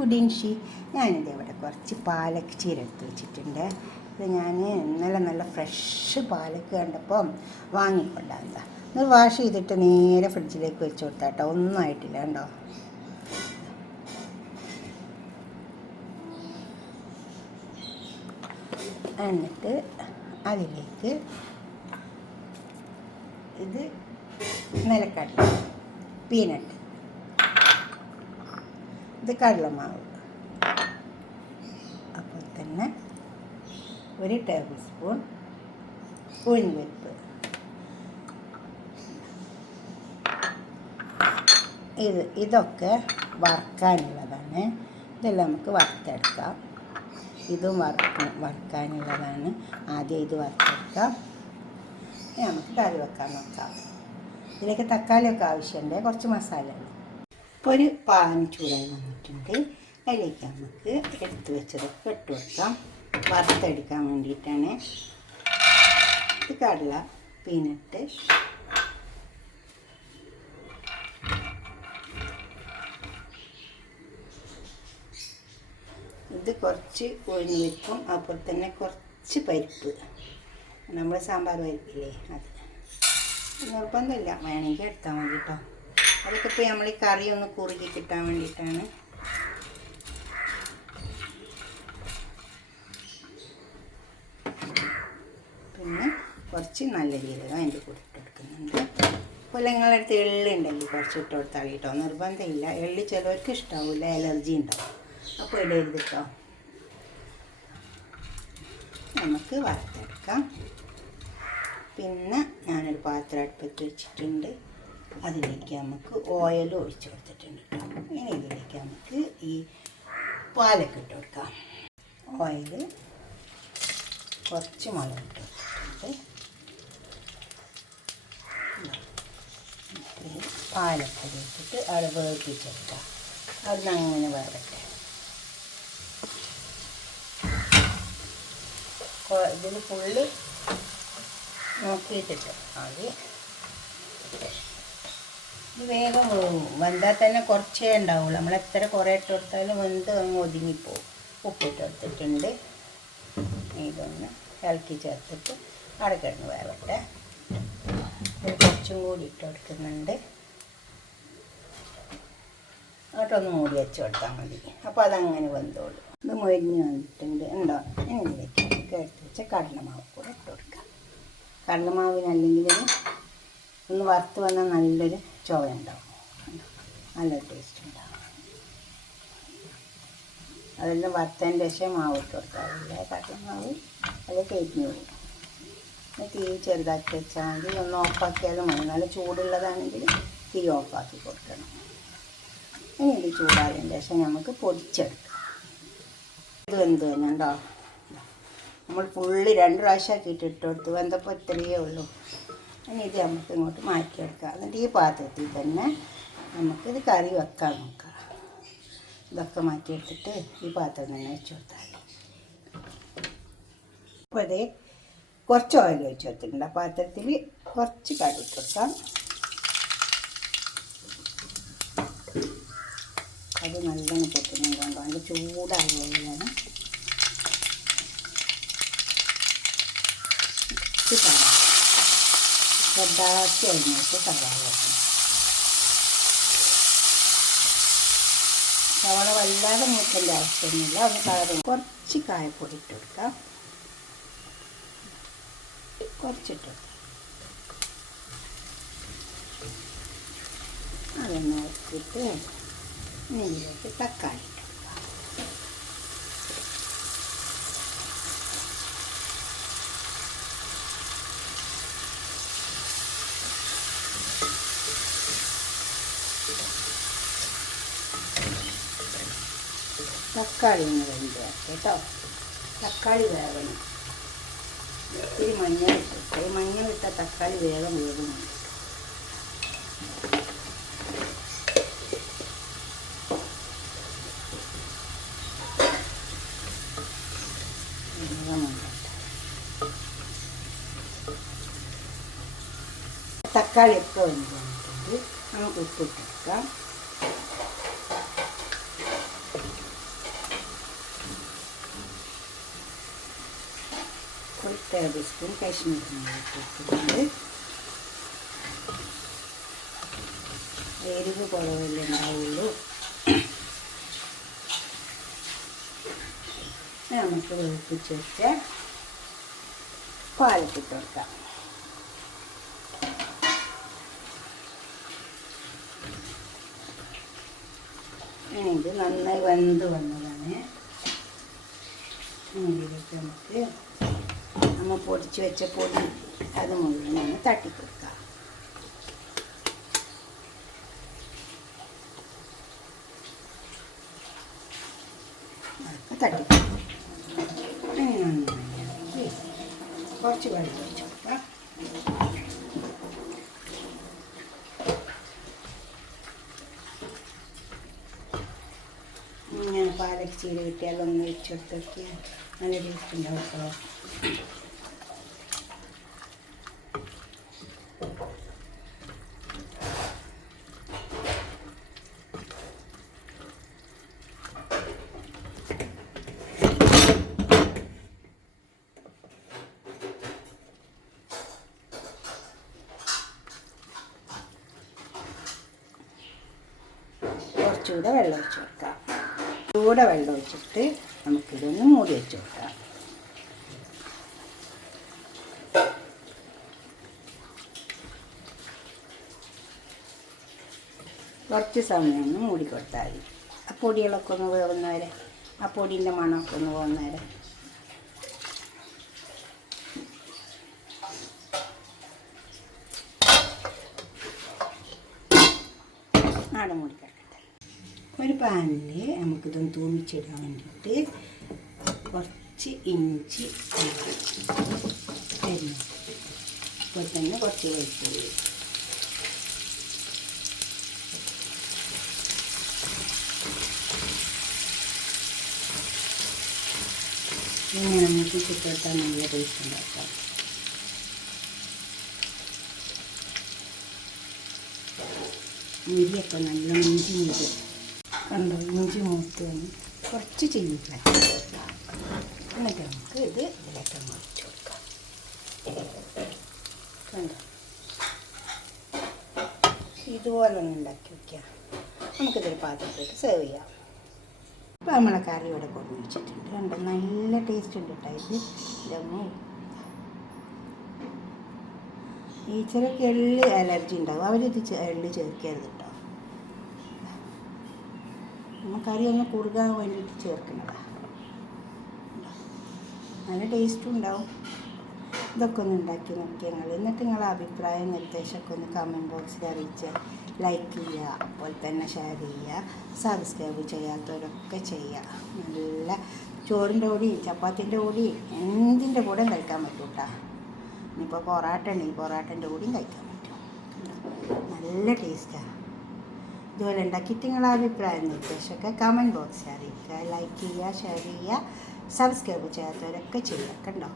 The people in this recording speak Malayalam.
ഫുഡിൻഷി. ഞാനിത് ഇവിടെ കുറച്ച് പാലക്ക് ചീര എടുത്ത് വെച്ചിട്ടുണ്ട്. ഇത് ഞാൻ ഇന്നലെ നല്ല ഫ്രഷ് പാലക്ക് കണ്ടപ്പം വാങ്ങിക്കൊണ്ടാ. ഇത് വാഷ് ചെയ്തിട്ട് നേരെ ഫ്രിഡ്ജിലേക്ക് വെച്ച് കൊടുത്താട്ടോ, ഒന്നും ആയിട്ടില്ല കണ്ടോ. എന്നിട്ട് അതിലേക്ക് ഇത് നിലക്കടല, പീനട്ട്, ഇത് കടലമാവ്, അപ്പോൾ തന്നെ 1 ടേബിൾ സ്പൂൺ ഉഴുന്നുപരിപ്പ്, ഇതൊക്കെ വറുക്കാനുള്ളതാണ്. ഇതെല്ലാം നമുക്ക് വറുത്തെടുക്കാം. ഇതും വറുക്കാനുള്ളതാണ്. ആദ്യം ഇത് വറുത്തെടുക്കാം. നമുക്ക് കറി വെക്കാൻ നോക്കാം. ഇതിലേക്ക് തക്കാളിയൊക്കെ ആവശ്യമുണ്ട്, കുറച്ച് മസാലകൾ. ഇപ്പോൾ ഒരു പാൻ ചൂടായി വന്നിട്ടുണ്ട്. അതിലേക്ക് നമുക്ക് എടുത്ത് വെച്ചതൊക്കെ ഇട്ട് കൊടുക്കാം. വറുത്തെടുക്കാൻ വേണ്ടിയിട്ടാണ്. ഇത് കടല, പീനട്ട്, ഇത് കുറച്ച് ഉഴുന്നുപരിപ്പും അപ്പോൾ തന്നെ കുറച്ച് പരിപ്പ്, നമ്മൾ സാമ്പാർ പരിപ്പില്ലേ അത്. നിർബന്ധമില്ല, വേണമെങ്കിൽ എടുത്താൽ മതി കേട്ടോ. അതൊക്കെ ഇപ്പോൾ നമ്മൾ ഈ കറി ഒന്ന് കുറുകി കിട്ടാൻ വേണ്ടിയിട്ടാണ്. പിന്നെ കുറച്ച് നല്ല ജീരകം അതിൻ്റെ കൂടെ ഇട്ടെടുക്കുന്നുണ്ട്. അപ്പോൾ നിങ്ങളുടെ അടുത്ത് എള്ളുണ്ടെങ്കിൽ കുറച്ച് ഇട്ട് കൊടുത്താൽ കേട്ടോ, നിർബന്ധമില്ല. എള്ളി ചിലവർക്ക് ഇഷ്ടാവില്ല, അലർജി ഉണ്ടാവും, അപ്പോൾ ഇടരുത് കേട്ടോ. നമുക്ക് വറുത്തെടുക്കാം. പിന്നെ ഞാനൊരു പാത്രം അടുപ്പത്ത് വെച്ചിട്ടുണ്ട്. അതിലേക്ക് നമുക്ക് ഓയിൽ ഒഴിച്ച് കൊടുത്തിട്ടുണ്ട് കേട്ടോ. ഇനി ഇതിലേക്ക് നമുക്ക് ഈ പാലൊക്കെ ഇട്ട് കൊടുക്കാം. ഓയിൽ, കുറച്ച് മുളക് ഇട്ട് കൊടുത്തിട്ടുണ്ട്. പാലൊക്കെ വെച്ചിട്ട് അവിടെ വേവിപ്പിച്ചെടുക്കാം. അവിടുന്ന് അങ്ങനെ വരട്ടെ. ഇതിൽ ഫുള്ള് നോക്കിയിട്ടിട്ട് അത് ഇത് വേഗം വെന്താൽ തന്നെ കുറച്ചേ ഉണ്ടാവുള്ളൂ. നമ്മൾ എത്ര കുറേ ഇട്ട് കൊടുത്താലും വെന്ത് അങ്ങ് ഒതുങ്ങിപ്പോവും. ഉപ്പിട്ട് എടുത്തിട്ടുണ്ട്. ഇതൊന്ന് ഇളക്കി ചേർത്തിട്ട് അടക്കിടന്ന് വേവട്ടെ. കുറച്ചും കൂടി ഇട്ട് കൊടുക്കുന്നുണ്ട്. അങ്ങോട്ടൊന്ന് മൂടി വെച്ച് കൊടുത്താൽ മതി. അപ്പോൾ അതങ്ങനെ വെന്തോളൂ. ഇത് മൊരിഞ്ഞ് വന്നിട്ടുണ്ട്. ഉണ്ടോ? ഇതിലേക്ക് എടുത്ത് വെച്ച കടലമാവ് കൂടെ ഇട്ട് കൊടുക്കാം. കടലമാവിനല്ലെങ്കിൽ ഒന്ന് വറുത്ത് വന്നാൽ നല്ലൊരു ചുവ ഉണ്ടാവും, നല്ലൊരു ടേസ്റ്റ് ഉണ്ടാവും. അതെല്ലാം വറുത്തതിൻ്റെ ശേഷം മാവ് ഇട്ട് കൊടുക്കാറില്ല. കടലമാവ് അത് കരിഞ്ഞു പോകും. തീ ചെറുതാക്കി വെച്ചാൽ മതി. ഒന്ന് ഓഫാക്കിയാലും മതി. നല്ല ചൂടുള്ളതാണെങ്കിൽ തീ ഓഫാക്കി കൊടുക്കണം. ഇനി ഇത് ചൂടായതിൻ്റെ ശേഷം നമുക്ക് പൊടിച്ചെടുക്കാം. ഇത് വെന്ത് കഴിഞ്ഞുണ്ടോ, നമ്മൾ ഫുള്ള് 2 പ്രാവശ്യമാക്കിയിട്ട് ഇട്ട് കൊടുത്ത് വെന്തപ്പോൾ ഇത്രയേ ഉള്ളൂ. ഇനി ഇത് നമുക്ക് ഇങ്ങോട്ട് മാറ്റിയെടുക്കാം. എന്നിട്ട് ഈ പാത്രത്തിൽ തന്നെ നമുക്കിത് കറി വെക്കാൻ നോക്കാം. ഇതൊക്കെ മാറ്റിയെടുത്തിട്ട് ഈ പാത്രം തന്നെ വെച്ച് കൊടുത്താൽ മതി. അപ്പോൾ അതേ കുറച്ച് ഓയിൽ ഒഴിച്ച് കൊടുത്തിട്ടുണ്ട്. ആ പാത്രത്തിൽ കുറച്ച് കറി ഇട്ട് കൊടുക്കാം. അത് നല്ലോണം പൊട്ടുന്നുണ്ടോ, അതിൻ്റെ ചൂടായ ഓയിലാണ്. ചെറുതാക്കി കഴിഞ്ഞിട്ട് സവാള വെക്കണം. സവാള വല്ലാതെ മൂക്കേണ്ട ആവശ്യമൊന്നുമില്ല. ഒന്ന് കളർ. കുറച്ച് കായപ്പൊടി ഇട്ട് കൊടുക്കാം. കുറച്ചിട്ട് കൊടുക്കാം. അതൊന്ന് വെച്ചിട്ട് ഇതിലേക്ക് തക്കാളി ഇട്ട് കൊടുക്കാം. തക്കാളി ഒന്ന് വെന്ത് കേട്ടോ. തക്കാളി വേവണം. ഇത്തിരി മഞ്ഞൾ ഇട്ടിട്ട്, മഞ്ഞൾ ഇട്ടാൽ തക്കാളി വേഗം വേകുന്നുണ്ട്. തക്കാളിയൊക്കെ വെന്ത് വന്നിട്ടുണ്ട്. നമുക്ക് ഉപ്പിട്ടെടുക്കാം. 1 ടേബിൾ സ്പൂൺ കാശ്മീരി മുളക് ഇട്ടിട്ടുണ്ട്. എരിവ് കുറവല്ലേ ഉണ്ടാവുള്ളൂ. നമുക്ക് വേവിച്ച് വെച്ച പാലിട്ട് കൊടുക്കാം. ഇത് നന്നായി വെന്ത് വന്നതാണ്. ഇതിലേക്ക് നമുക്ക് നമ്മൾ പൊടിച്ച് വെച്ച പൊടി അത് മുഴുവൻ തട്ടിക്കൊടുക്കാം. തട്ടിക്കൊടുക്കാം. കുറച്ച് വെള്ളം ഒഴിച്ച് കൊടുക്കാം. ഇങ്ങനെ പാലക്ക് ചീര കിട്ടിയാലൊന്ന് വെച്ചെടുത്തൊക്കെ നല്ല ടേസ്റ്റ് ഉണ്ടാവും കേട്ടോ. കുറച്ചുകൂടെ വെള്ളം ഒഴിച്ച് കൊടുക്കാം. ചൂടെ വെള്ളം ഒഴിച്ചിട്ട് നമുക്കിതൊന്ന് മൂടി വെച്ച് കൊടുക്കാം. കുറച്ച് സമയം ഒന്ന് മൂടി കൊടുത്താൽ മതി. ആ പൊടികളൊക്കെ ഒന്ന് വേവുന്നവരെ, ആ പൊടിൻ്റെ മണമൊക്കെ ഒന്ന് പോകുന്നവരെ. ആടെ മൂടി കിടക്കട്ടെ. ഒരു പാനിൽ നമുക്കിതൊന്ന് തൂമിച്ചിടാൻ വേണ്ടിയിട്ട് കുറച്ച് ഇഞ്ചി അരിഞ്ഞു, ഇപ്പോൾ തന്നെ കുറച്ച് വെളുത്തുള്ളി, ഇങ്ങനെ നമുക്ക് ചുട്ടെടുത്താൽ നല്ല ടേസ്റ്റ് ഉണ്ടാക്കാം. ഇഞ്ചിയൊക്കെ നല്ല ഇഞ്ചി മൂത്ത് കണ്ടോ, ഇഞ്ചി മൂത്ത് വന്ന് കുറച്ച് ചില്ലി ഫ്ലേക്സ് കൊടുക്കാം. എന്നിട്ട് നമുക്ക് ഇതിലേക്ക് മുറിച്ച് കൊടുക്കാം. കണ്ടോ, ഇതുപോലെ ഒന്ന് ഉണ്ടാക്കി വയ്ക്കാം. നമുക്കിതൊരു പാത്രത്തിലേക്ക് സെർവ് ചെയ്യാം. അപ്പോൾ നമ്മളെ കറി ഇവിടെ കൊണ്ടു വെച്ചിട്ടുണ്ട്. കണ്ടോ, നല്ല ടേസ്റ്റ് ഉണ്ട് കേട്ടോ. ഇതൊന്നും ഈ ചിലർക്ക് എള്ള് അലർജി ഉണ്ടാവും, അവരിത് എള്ള് ചേർക്കരുത് കേട്ടോ. നമ്മൾ കറി ഒന്ന് കുറുകാൻ വേണ്ടിയിട്ട് ചേർക്കുന്നതാണ്. നല്ല ടേസ്റ്റും ഉണ്ടാവും. ഇതൊക്കെ ഒന്ന് ഉണ്ടാക്കി നോക്കിയാൽ നിങ്ങൾ, എന്നിട്ട് നിങ്ങളുടെ അഭിപ്രായം നിർദ്ദേശമൊക്കെ ഒന്ന് കമൻറ്റ് ബോക്സിൽ അറിയിച്ച് ലൈക്ക് ചെയ്യുക, അപ്പോൾ തന്നെ ഷെയർ ചെയ്യുക, സബ്സ്ക്രൈബ് ചെയ്യാത്തവരൊക്കെ ചെയ്യുക. നല്ല ചോറിൻ്റെ കൂടിയും ചപ്പാത്തിൻ്റെ കൂടിയും എന്തിൻ്റെ കൂടെ കഴിക്കാൻ പറ്റും കേട്ടോ. ഇനിയിപ്പോൾ പൊറാട്ട ഉണ്ടെങ്കിൽ പൊറാട്ടൻ്റെ കൂടിയും കഴിക്കാൻ പറ്റും. നല്ല ടേസ്റ്റാണ്. ഇതുപോലെ ഉണ്ടാക്കിയിട്ട് നിങ്ങളുടെ അഭിപ്രായം നിർദ്ദേശമൊക്കെ കമൻറ്റ് ബോക്സിൽ അറിയിക്കുക. ലൈക്ക് ചെയ്യുക, ഷെയർ ചെയ്യുക, സബ്സ്ക്രൈബ് ചെയ്യാത്തവരൊക്കെ ചെയ്യുക. കണ്ടോ.